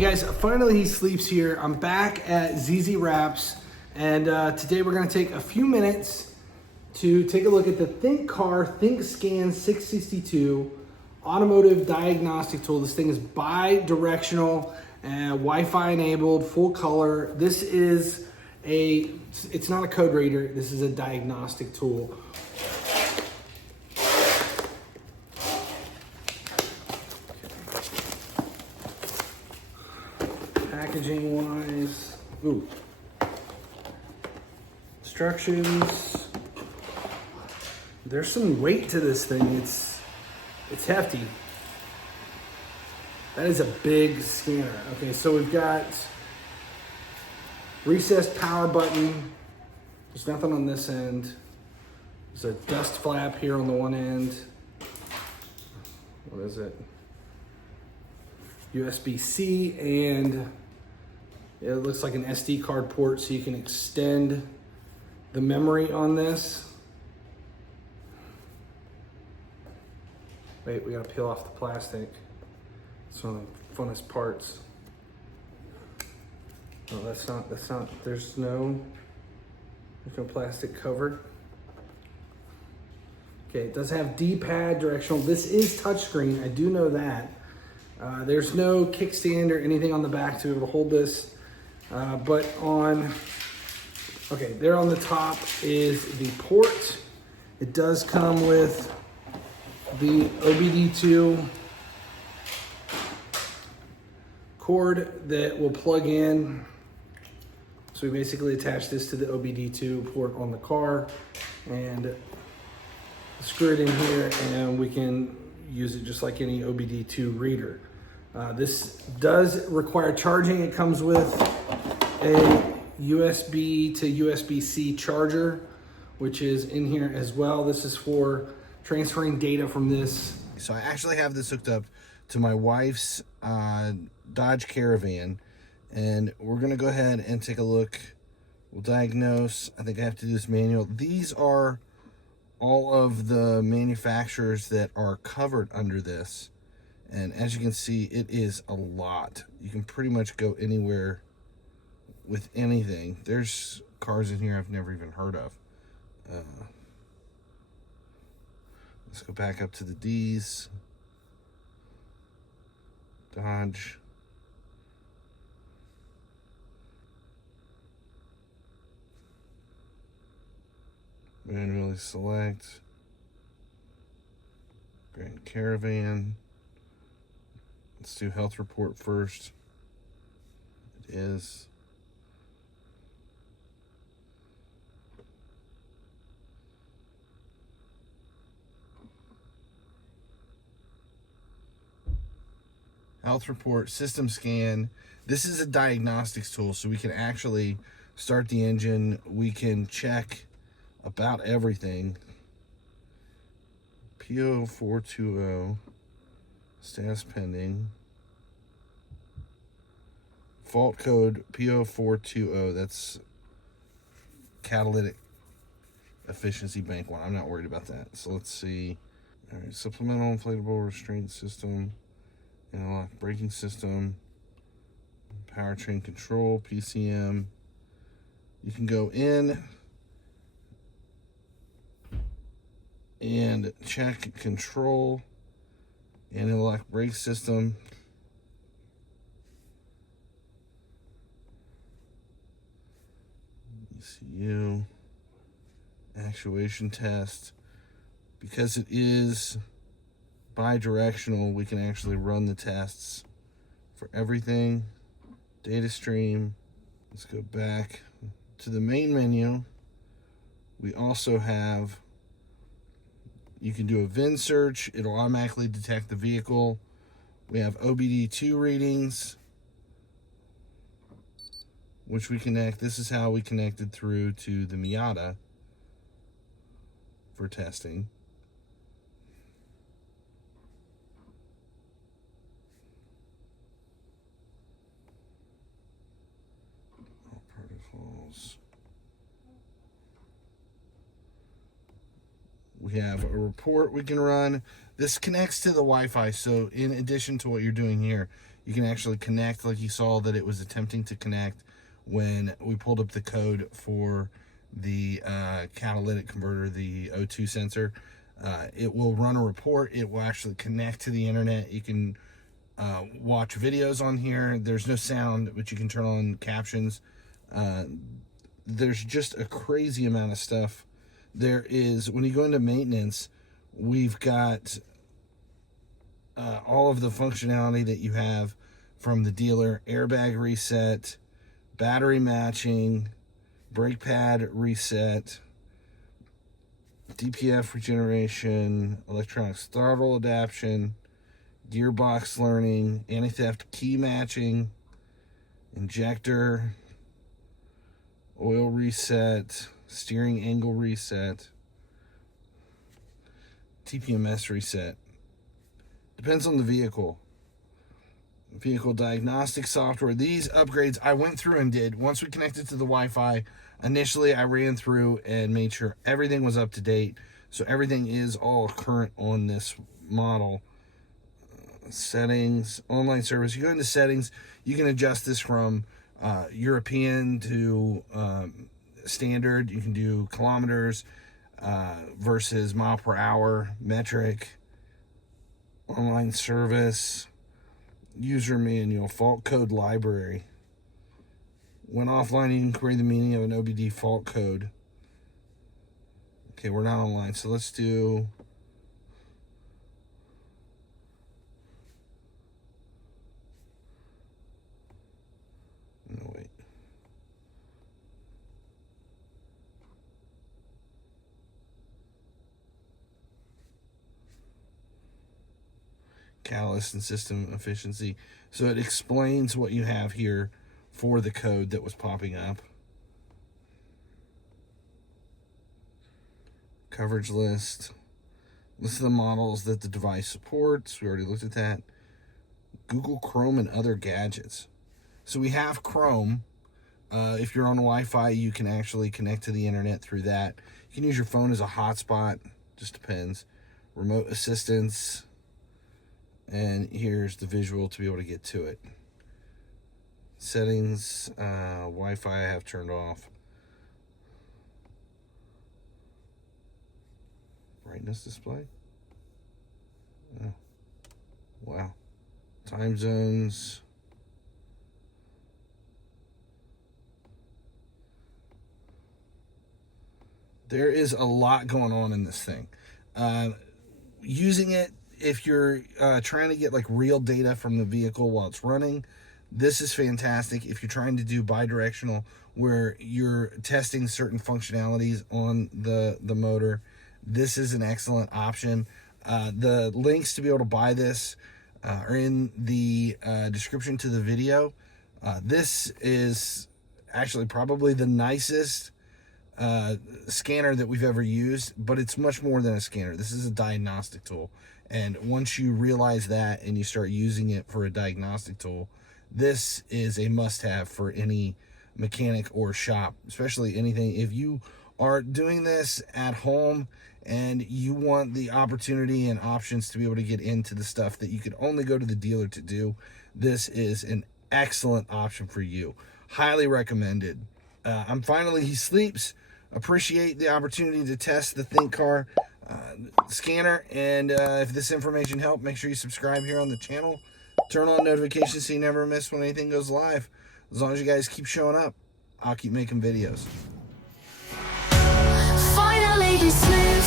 Hey guys, finally he sleeps here. I'm back at ZZ Wraps, and today we're gonna take a few minutes to take a look at the THINKCAR ThinkScan 662 automotive diagnostic tool. This thing is bi-directional and Wi-Fi enabled, full color. This is it's not a code reader, this is a diagnostic tool. Packaging wise, instructions. There's some weight to this thing. It's hefty. That is a big scanner. Okay, so we've got recessed power button. There's nothing on this end. There's a dust flap here on the one end. What is it? USB-C, and it looks like an SD card port, so you can extend the memory on this. Wait, we gotta peel off the plastic. It's one of the funnest parts. No, that's not, there's no plastic cover. Okay, it does have D-pad directional. This is touchscreen, I do know that. There's no kickstand or anything on the back to be able to hold this. But there on the top is the port. It does come with the OBD2 cord that will plug in. So we basically attach this to the OBD2 port on the car and screw it in here, and we can use it just like any OBD2 reader. This does require charging. It comes with a USB to USB-C charger, which is in here as well. This is for transferring data from this. So I actually have this hooked up to my wife's Dodge Caravan, and we're gonna go ahead and take a look. We'll diagnose. I think I have to do this manual. These are all of the manufacturers that are covered under this. And as you can see, it is a lot. You can pretty much go anywhere with anything. There's cars in here I've never even heard of. Let's go back up to the D's. Dodge. Manually select. Grand Caravan. Let's do health report first. It is. Health report, system scan. This is a diagnostics tool, so we can actually start the engine. We can check about everything. PO420. Status pending. Fault code PO420. That's catalytic efficiency bank one. I'm not worried about that. So let's see. All right, supplemental inflatable restraint system, interlock braking system, powertrain control, PCM. You can go in and check control and interlock brake system. ECU, actuation test. Because it is bi-directional, we can actually run the tests for everything. Data stream. Let's go back to the main menu. We also have, you can do a VIN search. It'll automatically detect the vehicle. We have OBD2 readings, which we connect. This is how we connected through to the Miata for testing. All protocols. We have a report we can run. This connects to the Wi-Fi, so in addition to what you're doing here, You can actually connect, like you saw that it was attempting to connect when we pulled up the code for the catalytic converter, the O2 sensor. It will run a report. It will actually connect to the internet. You can watch videos on here. There's no sound, but you can turn on captions. There's just a crazy amount of stuff. There is, when you go into maintenance, we've got all of the functionality that you have from the dealer: airbag reset, battery matching, brake pad reset, DPF regeneration, electronics throttle adaptation, gearbox learning, anti-theft key matching, injector, oil reset, steering angle reset, TPMS reset. Depends on the vehicle. Vehicle diagnostic software. These upgrades I went through and did. Once we connected to the Wi-Fi, initially I ran through and made sure everything was up to date. So everything is all current on this model. Settings, online service. You go into settings, you can adjust this from European to standard. You can do kilometers versus mile per hour, metric, online service, user manual, fault code library. When offline, you can query the meaning of an OBD fault code. Okay, we're not online, so let's do... No, wait. Catalyst and system efficiency. So it explains what you have here for the code that was popping up. Coverage list. List of the models that the device supports. We already looked at that. Google Chrome and other gadgets. So we have Chrome. If you're on Wi-Fi, you can actually connect to the internet through that. You can use your phone as a hotspot. Just depends. Remote assistance. And here's the visual to be able to get to it. Settings, Wi-Fi I have turned off. Brightness display. Oh, wow. Time zones. There is a lot going on in this thing. Using it, if you're trying to get like real data from the vehicle while it's running, this is fantastic. If you're trying to do bidirectional, where you're testing certain functionalities on the motor, this is an excellent option. The links to be able to buy this are in the description to the video. This is actually probably the nicest scanner that we've ever used, but it's much more than a scanner. This is a diagnostic tool. And once you realize that and you start using it for a diagnostic tool, this is a must-have for any mechanic or shop, especially anything. If you are doing this at home and you want the opportunity and options to be able to get into the stuff that you could only go to the dealer to do, this is an excellent option for you. Highly recommended. He sleeps. Appreciate the opportunity to test the ThinkCar scanner, and if this information helped, make sure you subscribe here on the channel. Turn on notifications so you never miss when anything goes live. As long as you guys keep showing up, I'll keep making videos. Finally, you sleep.